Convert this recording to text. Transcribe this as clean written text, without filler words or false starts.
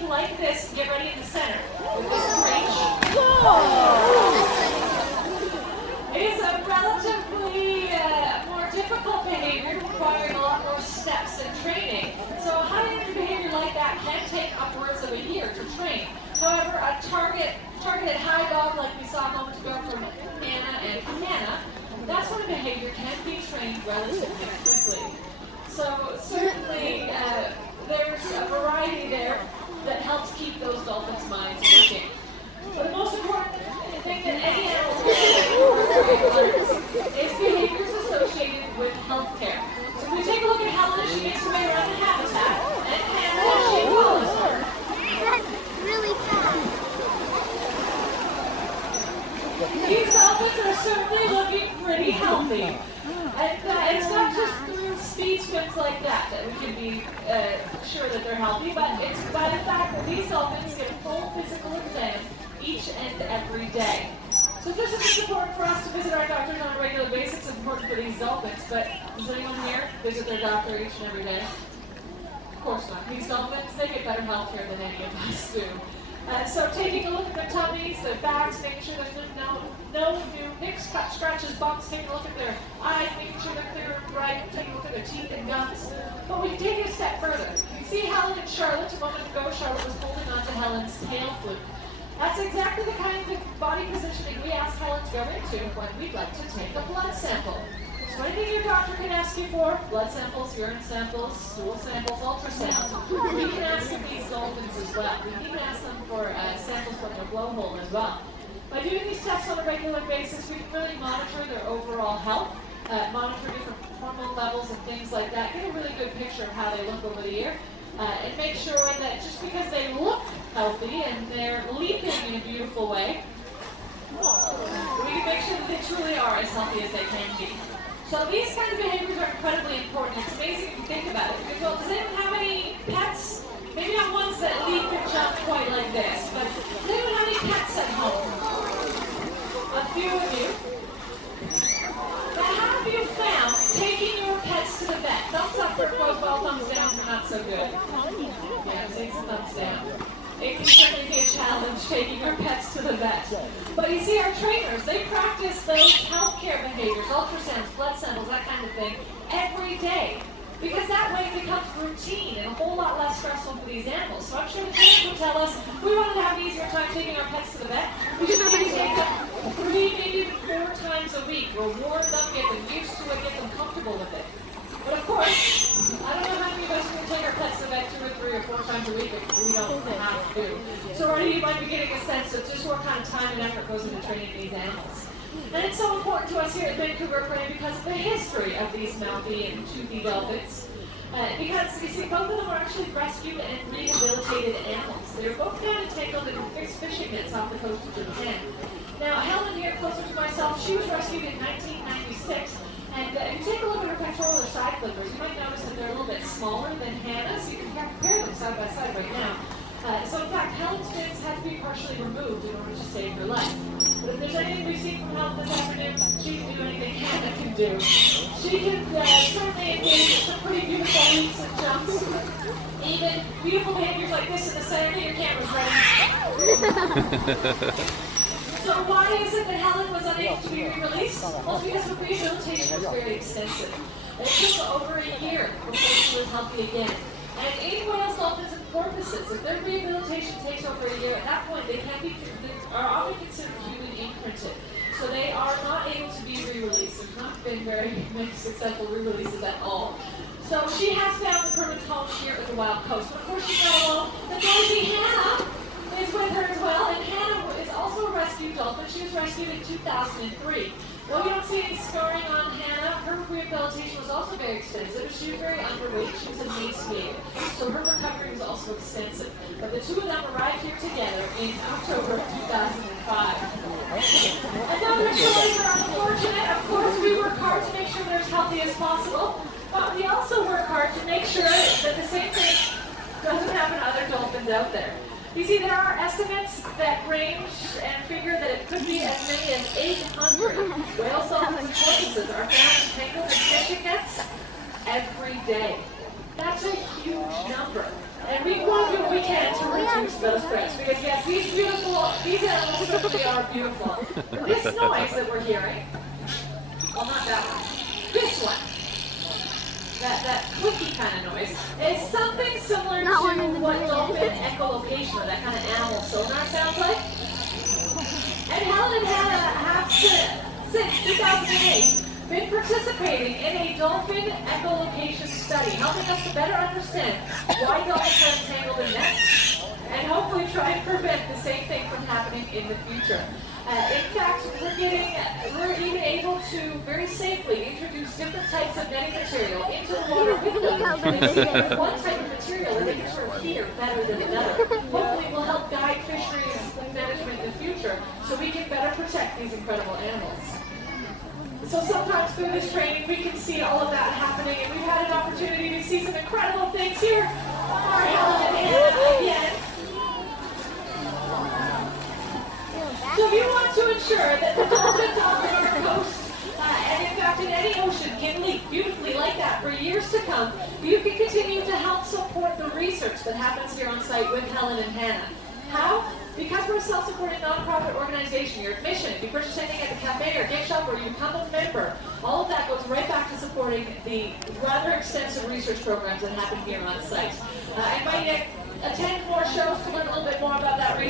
technique like this, get ready in the center. With this reach. It is a relatively more difficult behavior requiring a lot more steps and training. So a high-energy behavior like that can take upwards of a year to train. However, a targeted high dog like we saw a moment ago from Anna and Hannah, that's when a behavior can be trained relatively quickly. So certainly there's a variety there that helps keep those dolphins' minds working. But the most important thing that any animal learns is behaviors associated with healthcare. So if we take a look at Helen, she makes her way around the habitat, and Hannah, she follows her. That's really fast. These dolphins are certainly looking pretty healthy. And it's not just through speed swims like that we can be sure that they're healthy, but it's by the fact that these dolphins get a full physical exam each and every day. So just as it's important for us to visit our doctors on a regular basis, it's important for these dolphins. But does anyone here visit their doctor each and every day? Of course not. These dolphins, they get better health care than any of us do. So taking a look at their tummies, their backs, making sure there's no new nicks, cuts, scratches, bumps, taking a look at their eyes, making sure they're clear and bright, taking a look at their teeth and gums. But we take it a step further. You see Helen and Charlotte. A moment ago, Charlotte was holding on to Helen's tail fluke. That's exactly the kind of body positioning we ask Helen to go into when we'd like to take a blood sample. So anything your doctor can ask you for, blood samples, urine samples, stool samples, ultrasounds, we can ask of these dolphins as well. We can even ask them for samples from their blowhole as well. By doing these tests on a regular basis, we can really monitor their overall health, monitor different hormone levels and things like that, get a really good picture of how they look over the year, and make sure that just because they look healthy and they're leaping in a beautiful way, we can make sure that they truly are as healthy as they can be. So these kinds of behaviors are incredibly important. It's amazing if you think about it. Because, well, does anyone have any pets? Maybe not ones that leap and jump quite like this, but does anyone have any pets at home? A few of you. Now, how have you found taking your pets to the vet? Thumbs up for goes well, thumbs down for not so good. Yeah, I'm saying some thumbs down. It can certainly be a challenge taking our pets to the vet. But you see, our trainers, they practice those healthcare behaviors, ultrasounds, blood samples, that kind of thing, every day. Because that way it becomes routine and a whole lot less stressful for these animals. So I'm sure the trainers would tell us, we want to have an easier time taking our pets to the vet. We should maybe take them 3, maybe even 4 times a week. Reward them, get them used to it, get them comfortable with it. But of course, I don't know how many of us can take our pets to the vet 2 or 3 or 4 times a week if we don't have to. So already you might be getting a sense of just what kind of time and effort goes into training these animals. And it's so important to us here at Vancouver Aquarium because of the history of these mouthy and toothy dolphins. Because, you see, both of them are actually rescued and rehabilitated animals. They were both found entangled in fixed fishing nets off the coast of Japan. Now, Helen here, closer to myself, she was rescued in 1996. And if you take a look at her pectoral or side flippers, you might notice that they're a little bit smaller than Hannah's. You can compare them side by side right now. So in fact, Helen's fins had to be partially removed in order to save her life. But if there's anything we've seen from Helen this afternoon, she can do anything Hannah can do. She can certainly engage in some pretty beautiful leaps and jumps. Even beautiful behaviors like this in the center. Get your cameras ready. So why is it that Helen was unable to be re-released? Well, it's because her rehabilitation was very extensive. It took over a year before she was healthy again. And in whales, dolphins, and porpoises, if their rehabilitation takes over a year, at that point they are often considered human imprinted. So they are not able to be re-released. There's not been very many successful re-releases at all. So she has found a permanent home here at the Wild Coast. But of course she's not alone. The noisy Hannah is with her as well. And Hannah is also a rescue dolphin. She was rescued in 2003. Though we don't see any scarring on Hannah, her rehabilitation was also very extensive. She was very underweight. She was emaciated. So her recovery was also extensive. But the two of them arrived here together in October of 2005. Another stories are unfortunate. Of course, we work hard to make sure they're as healthy as possible. But we also work hard to make sure that the same thing doesn't happen to other dolphins out there. You see, there are estimates that range and figure that it could be as many as 800 whale dolphins and porpoises are found entangled in fishing nets every day. That's a huge number. And we we can to reduce those threats. Because yes, these animals simply are beautiful. This noise that we're hearing, well, not that one, this one, that clicky kind of noise, is something similar to what dolphin echolocation, or that kind of animal sonar sounds like. And Helen and Hannah have since 2008 been participating in a dolphin echolocation study, helping us to better understand why dolphins are entangled in nets, and hopefully try and prevent the same thing from happening in the future. In fact, we're even able to very safely introduce different types of netting material into the water with them. And see that one type of material that they can sort of hear better than another. Hopefully will help guide fisheries management in the future so we can better protect these incredible animals. So sometimes through this training we can see all of that happening, and we've had an opportunity to see some incredible things here. Our Helen and Hannah again. So we want to ensure that the dolphins on our coast, and in fact in any ocean, can leak beautifully like that for years to come. You can continue to help support the research that happens here on site with Helen and Hannah. How? Because we're a self-supporting nonprofit organization. Your admission, if you purchase anything at the cafe or gift shop, or you become a member, all of that goes right back to supporting the rather extensive research programs that happen here on site. I invite you to attend more shows to learn a little bit more about that research.